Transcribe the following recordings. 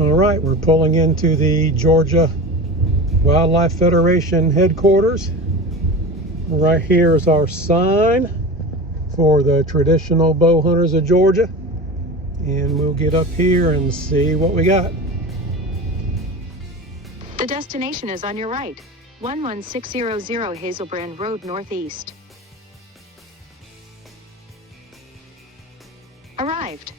All right, we're pulling into the Georgia Wildlife Federation headquarters. Right here is our sign for the traditional bow hunters of Georgia. And we'll get up here and see what we got. The destination is on your right, 11600 Hazelbrand Road Northeast. Arrived.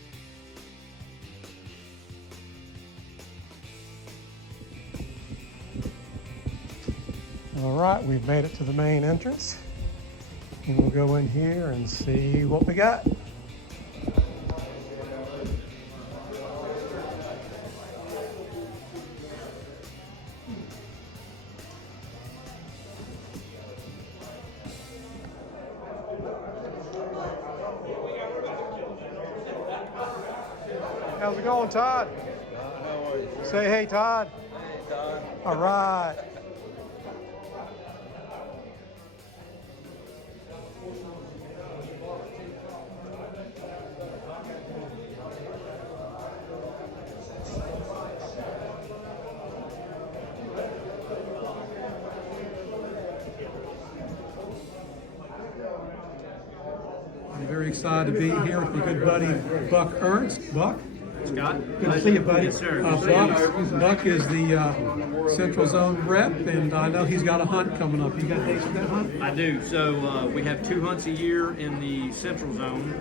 All right, we've made it to the main entrance. And we'll go in here and see what we got. How's it going, Todd? How are you? Say hey, Todd. Hey, Todd. All right. I'm very excited to be here with my good buddy Buck Ernst. Buck? Scott? Good to see you, buddy. Yes, sir. Buck is the Central Zone rep, and I know he's got a hunt coming up. You got dates for that hunt? I do. So we have 2 hunts a year in the Central Zone.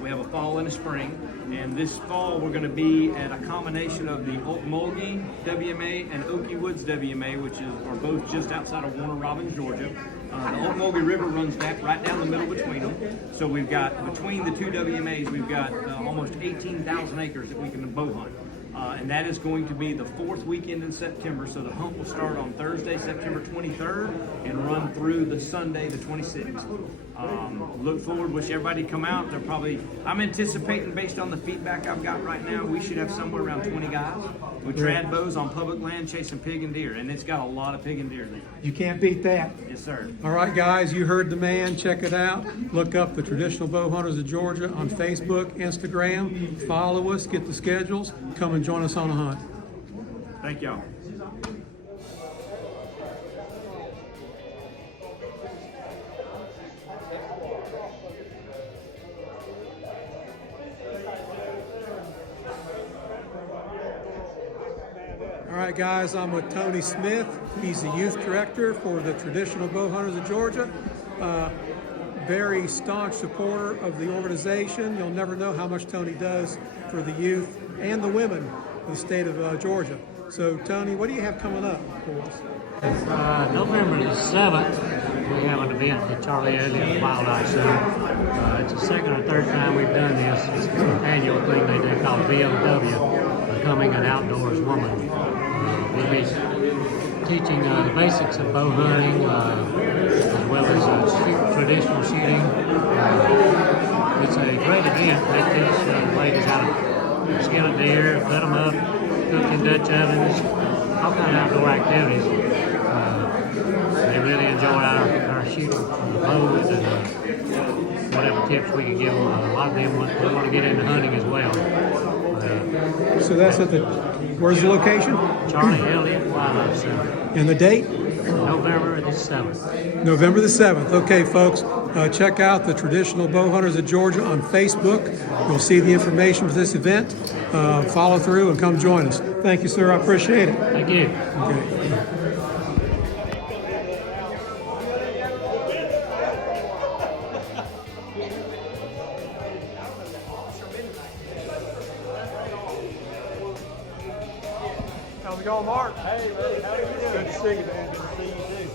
We have a fall and a spring. And this fall we're going to be at a combination of the Okmulgee WMA and Okie Woods WMA, which are both just outside of Warner Robins, Georgia. The Okmulgee River runs back right down the middle between them. So we've got, between the 2 WMAs, we've got almost 18,000 acres that we can bow hunt. And that is going to be the 4th weekend in September. So the hunt will start on Thursday, September 23rd, and run through the Sunday, the 26th. Look forward, wish everybody to come out. I'm anticipating, based on the feedback I've got right now, we should have somewhere around 20 guys with trad bows on public land chasing pig and deer. And it's got a lot of pig and deer there. You can't beat that. Yes, sir. All right, guys, you heard the man. Check it out. Look up the Traditional Bow Hunters of Georgia on Facebook, Instagram. Follow us, get the schedules. Come and join us on a hunt. Thank y'all. All right, guys, I'm with Tony Smith. He's the youth director for the Traditional Bow Hunters of Georgia. Very staunch supporter of the organization. You'll never know how much Tony does for the youth and the women of the state of Georgia. So, Tony, what do you have coming up for us? It's November the 7th. We have an event at Charlie Elliott Wildlife Center. It's the 2nd or 3rd time we've done this. It's an annual thing they do called VOW, Becoming an Outdoors Woman. We'll be teaching the basics of bow hunting, as well as traditional shooting. It's a great event. They teach ladies how to skin a deer, cut them up, cook in Dutch ovens, all kind of outdoor activities. They really enjoy our shooting from the bows and whatever tips we can give them. A lot of them want to get into hunting as well. So that's at the, where's the location? Charlie Elliott Wildlife Center. And the date? November the 7th. November the 7th. Okay, folks, check out the Traditional Bow Hunters of Georgia on Facebook. You'll see the information for this event. Follow through and come join us. Thank you, sir. I appreciate it. Thank you. Okay. How's it going, Mark? Hey, buddy, how are you doing? Good to see you, man. Good to see you, too.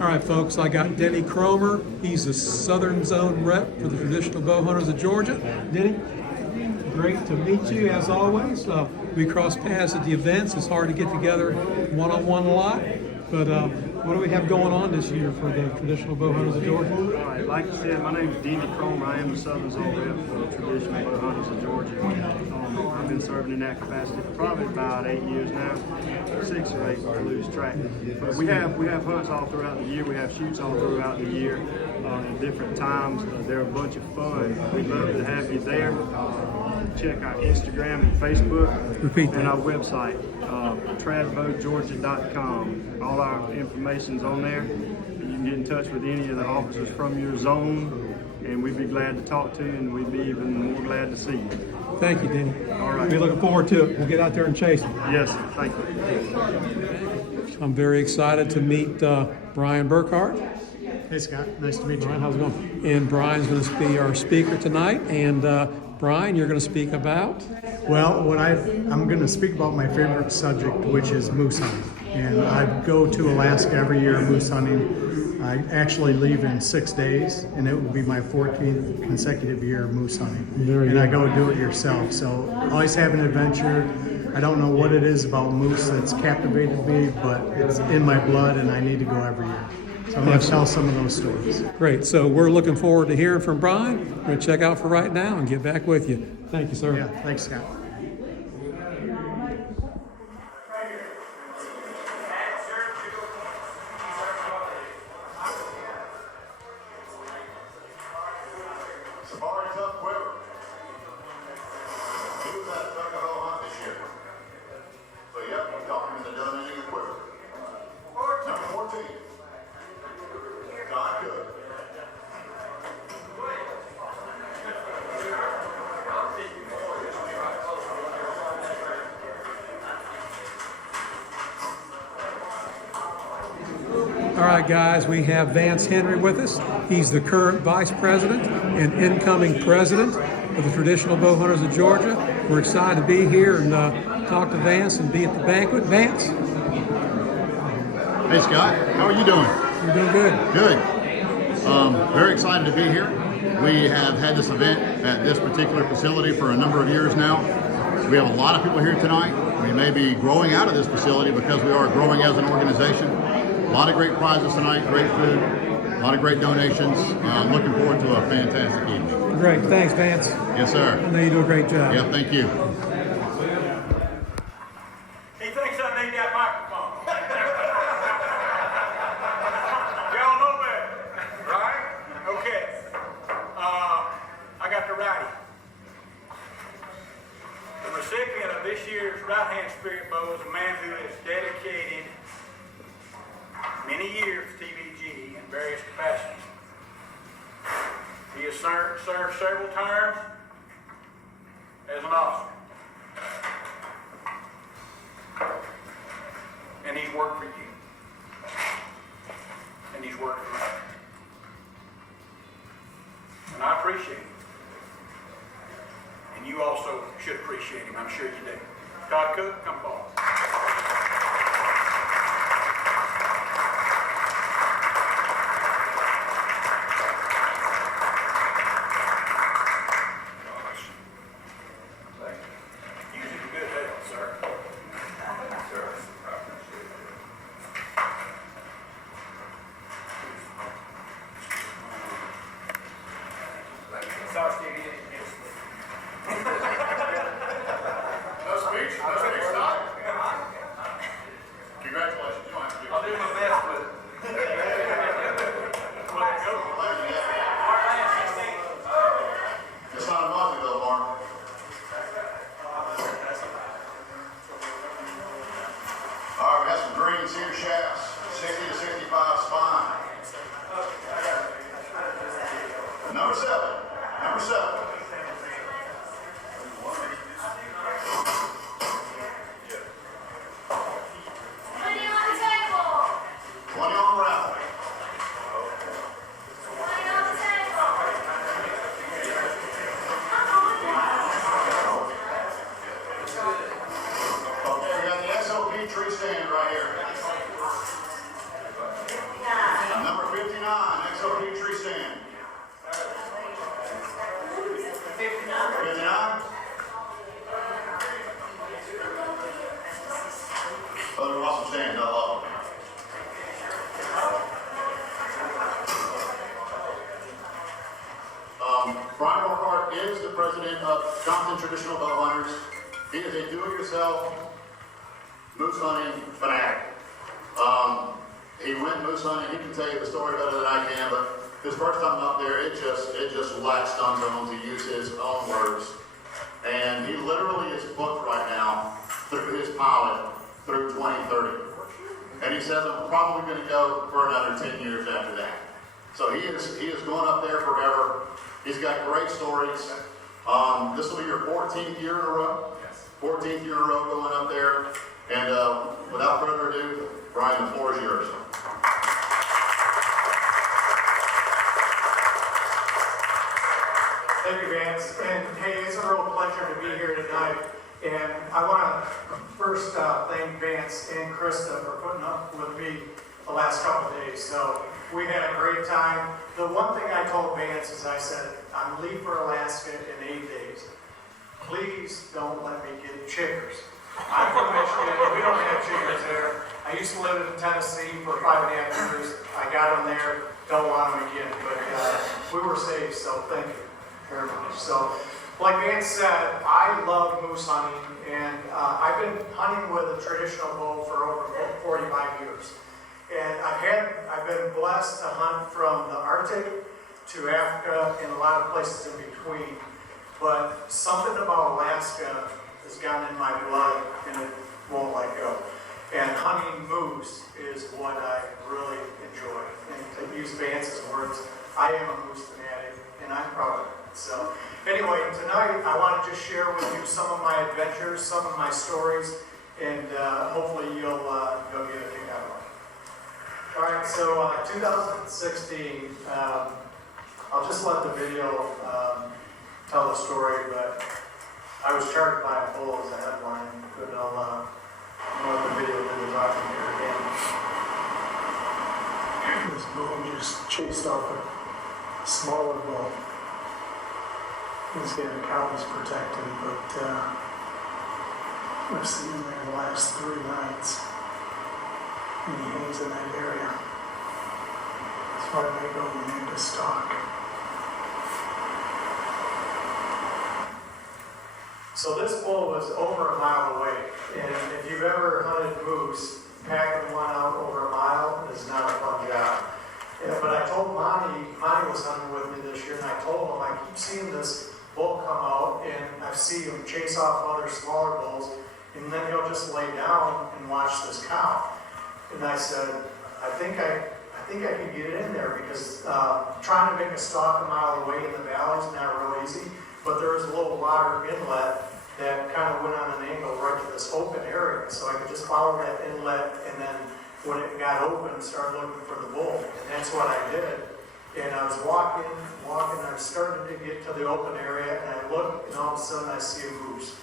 All right, folks, I got Denny Cromer. He's the Southern Zone rep for the Traditional Bow Hunters of Georgia. Denny, great to meet you as always. We cross paths at the events. It's hard to get together one-on-one a lot, but what do we have going on this year for the Traditional Bow Hunters of Georgia? All right, like I said, my name is Denny Cromer. I am the Southern Zone rep for the Traditional Bow Hunters of Georgia. I've been serving in that capacity for probably about 8 years now, 6 or 8 to lose track. But we have hunts all throughout the year. We have shoots all throughout the year at different times. They're a bunch of fun. We'd love to have you there. Check our Instagram and Facebook and our website, tradbogeorgia.com. All our information's on there. You can get in touch with any of the officers from your zone, and we'd be glad to talk to you, and we'd be even more glad to see you. Thank you, Denny. All right. We're looking forward to it. We'll get out there and chase them. Yes, thank you. I'm very excited to meet Bryan Burkhardt. Hey Scott, nice to meet you. Bryan, how's it going? And Bryan's going to be our speaker tonight. And Bryan, you're going to speak about? Well, I'm going to speak about my favorite subject, which is moose hunting. And I go to Alaska every year moose hunting. I actually leave in 6 days, and it will be my 14th consecutive year moose hunting. And I go do it yourself. So always have an adventure. I don't know what it is about moose that's captivated me, but it's in my blood, and I need to go every year. So I'm going to tell some of those stories. Great. So we're looking forward to hearing from Bryan. We're going to check out for right now and get back with you. Thank you, sir. Yeah, thanks, Scott. Safari's up quiver. Who's that truck of hunt this year? So yep, we're talking to the donating equipment. Number 14. God good. All right, guys, we have Vance Henry with us. He's the current vice president and incoming president of the Traditional Bowhunters of Georgia. We're excited to be here and talk to Vance and be at the banquet. Vance? Hey Scott, how are you doing? You're doing good. Good. Very excited to be here. We have had this event at this particular facility for a number of years now. We have a lot of people here tonight. We may be growing out of this facility because we are growing as an organization. A lot of great prizes tonight, great food, a lot of great donations. Looking forward to a fantastic evening. Great. Thanks, Vance. Yes, sir. I know you do a great job. Yeah, thank you. He thinks I need that microphone. Y'all know better, right? Okay. I got the righty. The recipient of this year's right-hand spirit bow is a man who has dedicated many years to TBG in various capacities. He has served several terms as an officer. And he's worked for you. And he's worked for me. And I appreciate him. And you also should appreciate him. I'm sure you do. Todd Cook, come forward. No speech, Doc? He is a do-it-yourself moose hunting fanatic. He went moose hunting. He can tell you the story better than I can, but his first time up there, it just latched onto him, to use his own words. And he literally is booked right now through his pilot through 2030. And he says, I'm probably going to go for another 10 years after that. So he is going up there forever. He's got great stories. This will be your 14th year in a row. Yes. 14th year in a row going up there. And without further ado, Bryan, the floor is yours. Thank you, Vance. And hey, it's a real pleasure to be here tonight. And I want to first thank Vance and Krista for putting up with me the last couple of days. So we had a great time. The one thing I told Vance is I said, I'm leaving for Alaska in 8 days. Please don't let me get chiggers. I'm from Michigan. We don't have chiggers there. I used to live in Tennessee for 5.5 years. I got them there. Don't want them again. But we were safe, so thank you very much. So, like Vance said, I love moose hunting, and I've been hunting with a traditional bow for over 45 years. And I've been blessed to hunt from the Arctic to Africa and a lot of places in between. But something about Alaska has gotten in my blood, and it won't let go. And hunting moose is what I really enjoy. And to use Vance's words, I am a moose fanatic, and I'm proud of it. So anyway, tonight I want to just share with you some of my adventures, some of my stories, and hopefully you'll get a kick out of it. All right, so 2016, I'll just let the video tell the story, but I was charged by a bull as a headline, but I'll let the video do the talking here again. This bull just chased off a smaller bull. He's got a cow he's protecting, but I've seen him there the last 3 nights, and he hangs in that area. That's why they go into stock. So this bull was over a mile away, and if you've ever hunted moose, packing one out over a mile is not a fun job. Yeah, but I told Monty was hunting with me this year, and I told him, I keep seeing this bull come out, and I see him chase off other smaller bulls, and then he'll just lay down and watch this cow. And I said, I think I can get it in there, because trying to make a stalk a mile away in the valley is not real easy, but there was a little water inlet that kind of went on an angle right to this open area, so I could just follow that inlet, and then when it got open, start looking for the bull, and that's what I did. And I was walking, I started to get to the open area, and I look, and all of a sudden I see a moose.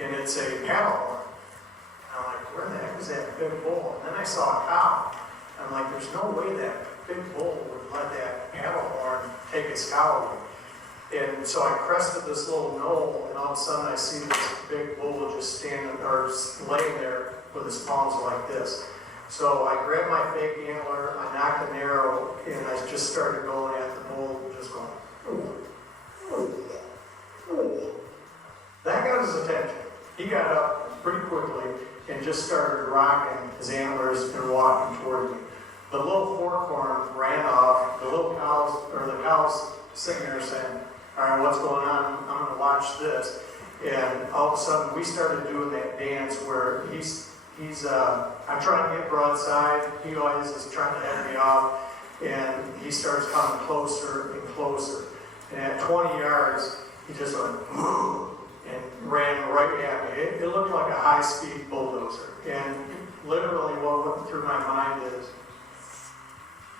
And it's a paddlehorn. And I'm like, where the heck is that big bull? And then I saw a cow. I'm like, there's no way that big bull would let that paddlehorn take his cow away. And so I crested this little knoll, and all of a sudden I see this big bull just standing, or laying there with his palms like this. So I grabbed my fake antler, I knocked an arrow, and I just started going at the bull, just going. That got his attention. He got up pretty quickly and just started rocking his antlers and walking toward me. The little forkhorn ran off. The cows sitting there saying, all right, what's going on? I'm going to watch this. And all of a sudden, we started doing that dance where I'm trying to get broadside. He always is trying to head me off. And he starts coming closer and closer. And at 20 yards, he just went, and ran right at me. It looked like a high-speed bulldozer. And literally what went through my mind is,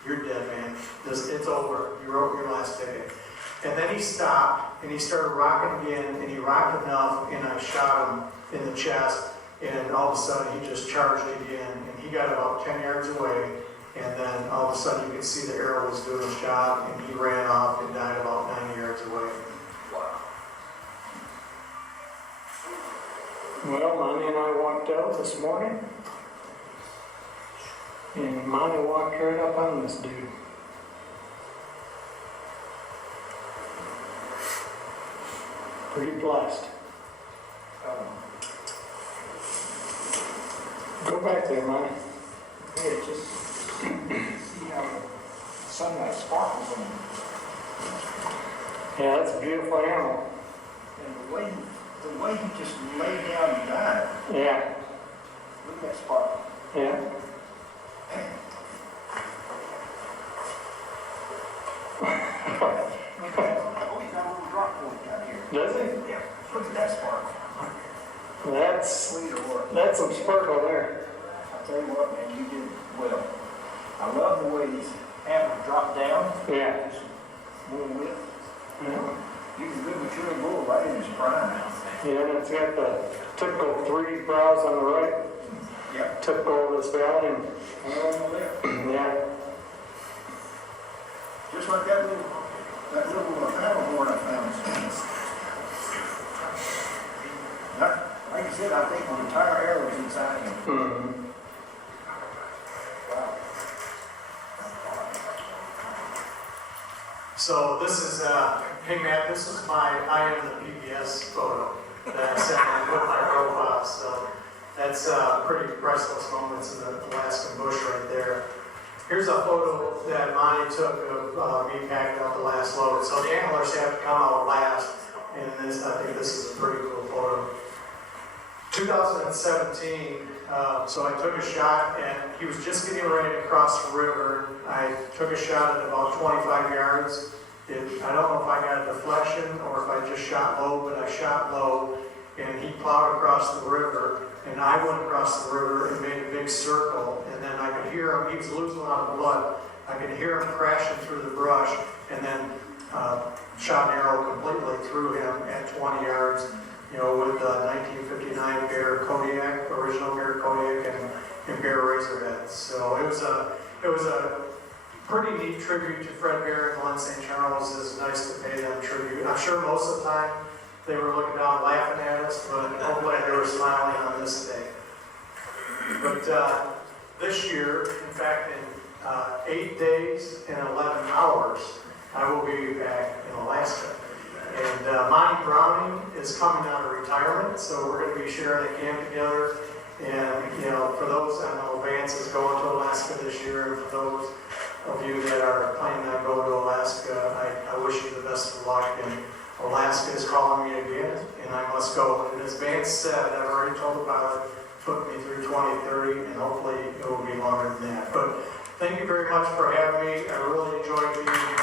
you're dead, man. It's over. You wrote your last ticket. And then he stopped, and he started rocking again, and he rocked enough, and I shot him in the chest. And all of a sudden, he just charged again, and he got about 10 yards away, and then all of a sudden, you could see the arrow was doing its job, and he ran off and died about 9 yards away. Wow. Well, Monty and I walked out this morning, and Monty walked right up on this dude. Pretty blessed. Go back there, Mike. Yeah, just see how the sunlight sparkles on it. Yeah, that's a beautiful animal. And the way he just laid down and died. Yeah, Look at that sparkle. yeah. Oh, he's got a little drop point out here. Does he? Yeah, look at that sparkle. That's Sweet or what? that's some sparkle there. I tell you what, man, you did well. I love the way these antlers drop down. Yeah. More width. Yeah. You can good mature bull right in his prime. Yeah, and it's got the typical 3 brows on the right, Yeah. typical of this valley. And, One on the left. yeah. Just like that little paddle board I found. Like I said, I think the entire arrow is inside him. Mm-hmm. Wow. So this is, hey Matt, this is I am the PBS photo that I sent in with my profile. So that's pretty priceless moments in the Alaskan bush right there. Here's a photo that Monty took of me packing up the last load. So the antlers have to come out last, and I think this is a pretty cool photo. 2017, so I took a shot, and he was just getting ready to cross the river. I took a shot at about 25 yards. I don't know if I got a deflection or if I just shot low, but I shot low, and he plowed across the river, and I went across the river and made a big circle, and then I could hear him. He was losing a lot of blood. I could hear him crashing through the brush, and then shot an arrow completely through him at 20 yards. You know, with 1959 Bear Kodiak, original Bear Kodiak, and Bear Razorheads. So it was a pretty neat tribute to Fred Bear and Glenn St. Charles. It's nice to pay them tribute. I'm sure most of the time they were looking down laughing at us, but hopefully they were smiling on this day. But this year, in fact, in 8 days and 11 hours, I will be back in Alaska. And Monty Browning is coming out of retirement, so we're going to be sharing a camp together. And, you know, for those, I know Vance is going to Alaska this year, and for those of you that are planning on going to Alaska, I wish you the best of luck. And Alaska is calling me again, and I must go. And as Vance said, I've already told the pilot, put me through 2030, and hopefully it will be longer than that. But thank you very much for having me. I really enjoyed being here.